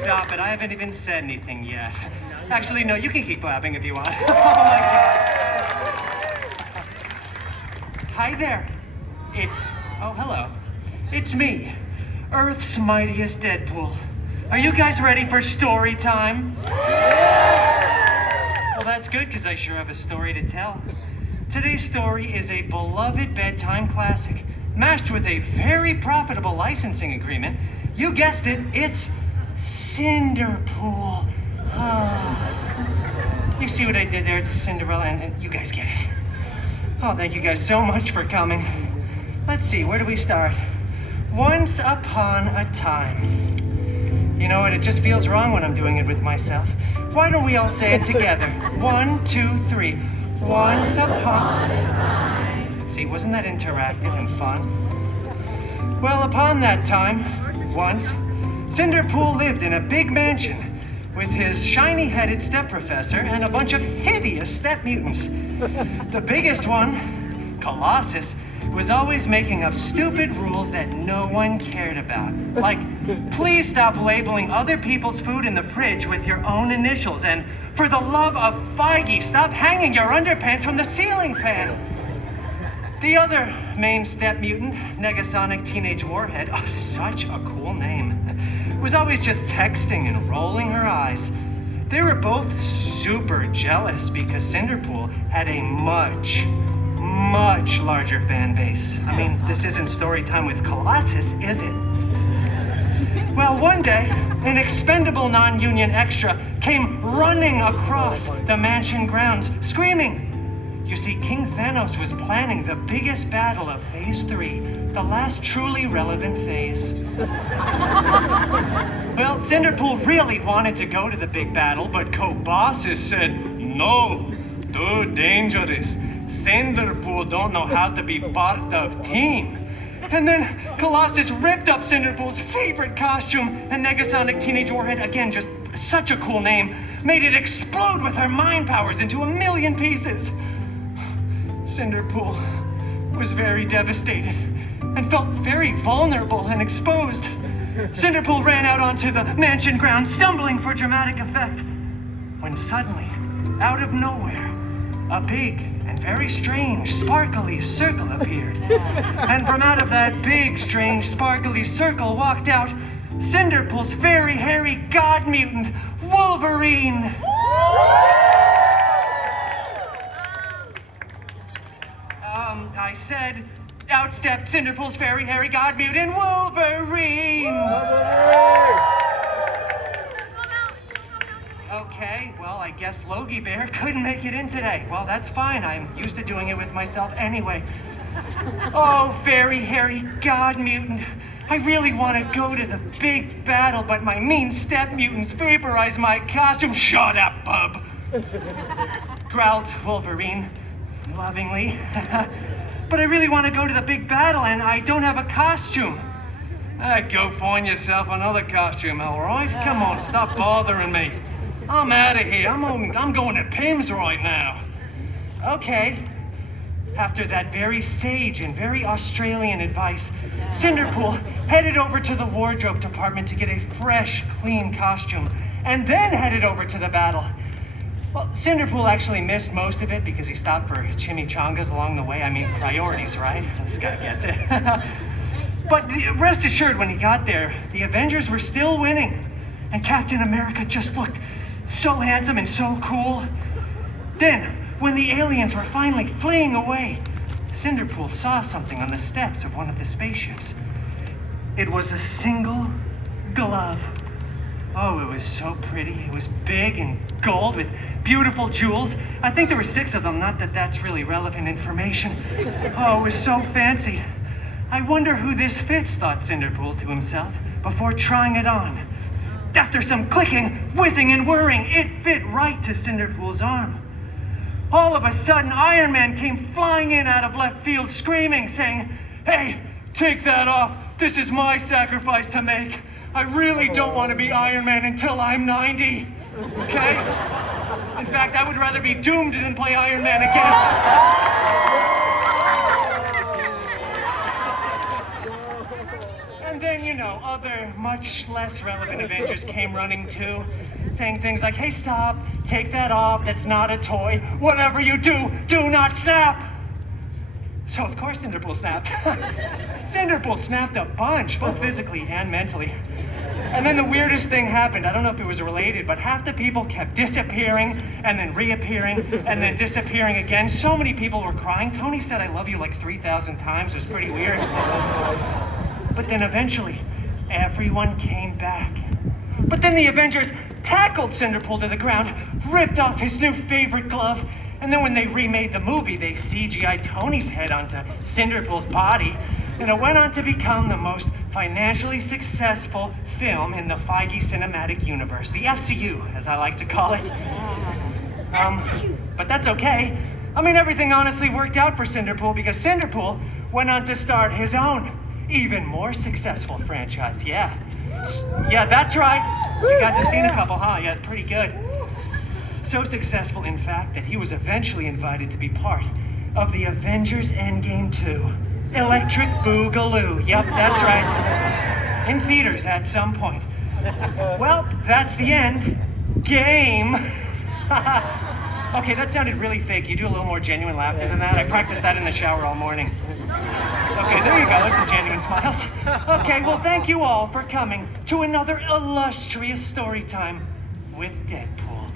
stop it. I haven't even said anything yet. Actually, no, you can keep clapping if you want. Oh my God. Hi there. Oh, hello. It's me, Earth's mightiest Deadpool. Are you guys ready for story time? Well, that's good, because I sure have a story to tell. Today's story is a beloved bedtime classic, matched with a very profitable licensing agreement. You guessed it, it's Cinderpool. Oh. You see what I did there? It's Cinderella, and you guys get it. Oh, thank you guys so much for coming. Let's see, where do we start? Once upon a time. You know what, it just feels wrong when I'm doing it with myself. Why don't we all say it together? 1, 2, 3. Once upon a time. See, wasn't that interactive and fun? Well, upon that time, once, Cinderpool lived in a big mansion with his shiny-headed step-professor and a bunch of hideous step-mutants. The biggest one, Colossus, was always making up stupid rules that no one cared about. Like, please stop labeling other people's food in the fridge with your own initials, and for the love of Feige, stop hanging your underpants from the ceiling fan. The other main step mutant, Negasonic Teenage Warhead, oh, such a cool name, was always just texting and rolling her eyes. They were both super jealous because Cinderpool had a much larger fan base. I mean, this isn't story time with Colossus, is it? Well, one day, an expendable non-union extra came running across the mansion grounds, screaming. You see, King Thanos was planning the biggest battle of Phase 3, the last truly relevant phase. Well, Cinderpool really wanted to go to the big battle, but Colossus said, "No, too dangerous. Cinderpool don't know how to be part of team." And then Colossus ripped up Cinderpool's favorite costume, and Negasonic Teenage Warhead, again, just such a cool name, made it explode with her mind powers into a million pieces. Cinderpool was very devastated and felt very vulnerable and exposed. Cinderpool ran out onto the mansion grounds, stumbling for dramatic effect, when suddenly, out of nowhere, a big and very strange, sparkly circle appeared. And from out of that big, strange, sparkly circle walked out Cinderpool's very hairy god-mutant, Wolverine! I said, out stepped Cinderpool's very hairy god-mutant, Wolverine! Okay, well, I guess Logie Bear couldn't make it in today. Well, that's fine. I'm used to doing it with myself anyway. Oh, very hairy god-mutant. I really want to go to the big battle, but my mean step-mutants vaporize my costume. Shut up, bub! Growled Wolverine, lovingly. But I really want to go to the big battle, and I don't have a costume. Go find yourself another costume, all right? Come on, stop bothering me. I'm out of here. I'm going to Pim's right now. Okay. After that very sage and very Australian advice, Cinderpool headed over to the wardrobe department to get a fresh, clean costume, and then headed over to the battle. Well, Cinderpool actually missed most of it because he stopped for chimichangas along the way. I mean, priorities, right? This guy gets it. But rest assured, when he got there, the Avengers were still winning, and Captain America just looked so handsome and so cool. Then, when the aliens were finally fleeing away, Cinderpool saw something on the steps of one of the spaceships. It was a single glove. Oh, it was so pretty. It was big and gold with beautiful jewels. I think there were 6 of them, not that that's really relevant information. Oh, it was so fancy. I wonder who this fits, thought Cinderpool to himself, before trying it on. After some clicking, whizzing, and whirring, it fit right to Cinderpool's arm. All of a sudden, Iron Man came flying in out of left field, screaming, saying, "Hey, take that off. This is my sacrifice to make. I really don't want to be Iron Man until I'm 90. Okay? In fact, I would rather be doomed than play Iron Man again." And then, other much less relevant Avengers came running too, saying things like, hey, stop, take that off, that's not a toy. Whatever you do, do not snap. So of course Cinderpool snapped. Cinderpool snapped a bunch, both physically and mentally. And then the weirdest thing happened. I don't know if it was related, but half the people kept disappearing and then reappearing and then disappearing again. So many people were crying. Tony said I love you like 3,000 times. It was pretty weird. But then eventually, everyone came back. But then the Avengers tackled Cinderpool to the ground, ripped off his new favorite glove, and then when they remade the movie, they CGI'd Tony's head onto Cinderpool's body, and it went on to become the most financially successful film in the Feige cinematic universe, the FCU, as I like to call it. But that's okay. I mean, everything honestly worked out for Cinderpool because Cinderpool went on to start his own, even more successful franchise, yeah. Yeah, that's right. You guys have seen a couple, huh? Yeah, pretty good. So successful, in fact, that he was eventually invited to be part of the Avengers Endgame 2. Electric Boogaloo. Yep, that's right. In theaters at some point. Well, that's the end. Game. Okay, that sounded really fake. You do a little more genuine laughter than that. I practiced that in the shower all morning. Okay, there you go. There's some genuine smiles. Okay, well, thank you all for coming to another illustrious story time with Deadpool.